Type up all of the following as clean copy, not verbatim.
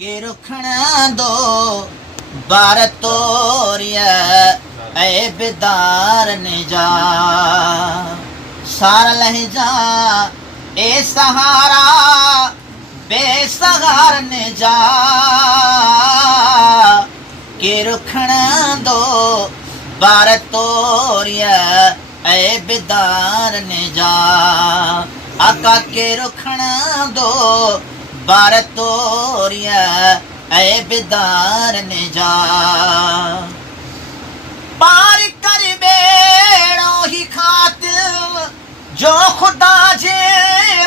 के रुखण दो बार तोरिया ऐ बेदार ने जा सार लह जा ए सहारा बेसहार ने जा के रुखण दो बार तोरिया ऐ बेदार ने जा आका के रुखण दो बार तोरिया ऐ बेदार ने जा पार कर बेड़ो ही खातिर जो खुदा जे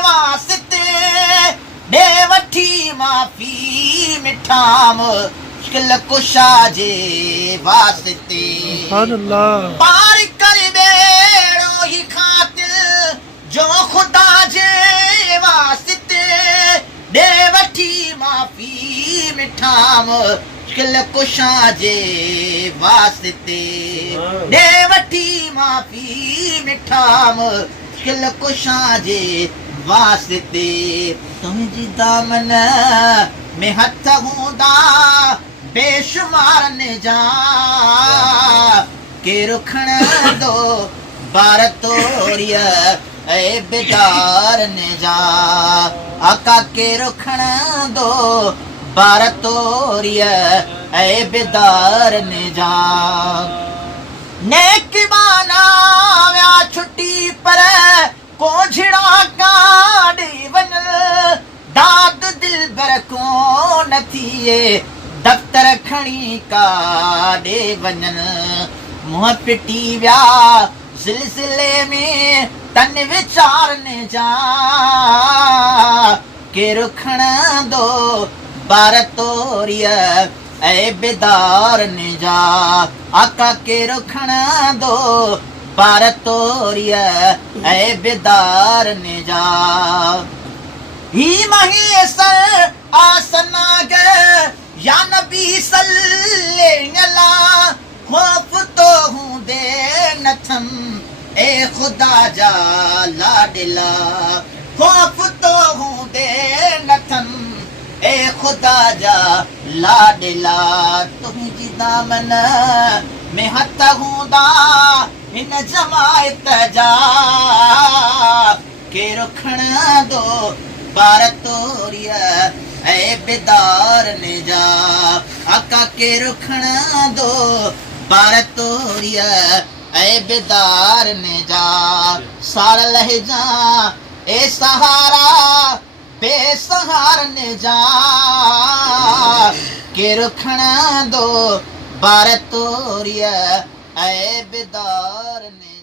वास्ते दे वठी माफ़ी मिठाम मुश्किल कुशा जे वास्ते पार कर बेड़ो ही खातिर जो खुदा जे वास्ते दे वठी माफ़ी मिठाम मुश्किल कुशा जे वास्ते दे वठी माफ़ी मिठाम मुश्किल कुशा जे वास्ते तुंहिंजी दामन में हथ हूंदा बेशुमार ने जा के रुखण दो बार तोरिया ऐ बेदार ने जा आका के रुखण दो बार तोरिया ऐ बेदार ने जा नेक बाना व्या छुट्टी पर को झिड़ा काढ़े वन दाद दिल बर को न थिए दफ्तर खणी काढ़े वञन मुंह पिटी व्या सिलसिले में तन विचार ने जा के रुखण दो बार तोरिया ऐ बेदार ने जा आका के रुखण दो बार तोरिया ऐ बेदार ने जा ही महेसर आसनाग या नबी सल्ले अला खौफ तो हूं दे नथम ए खुदा जा लाडिला खौफ तो हूं दे नथम ए खुदा जा लाडिला तुंहिंजी दामन में हथ हूंदा हिन जमायत जा के रुखण दो बार तोरिया ऐ बेदार ने जा आका के रुखण दो बार तोरिया ऐ बेदार ने जा सार लह जा ए सहारा बेसहार ने जा के रुखण दो बार तोरिया ऐ बेदार ने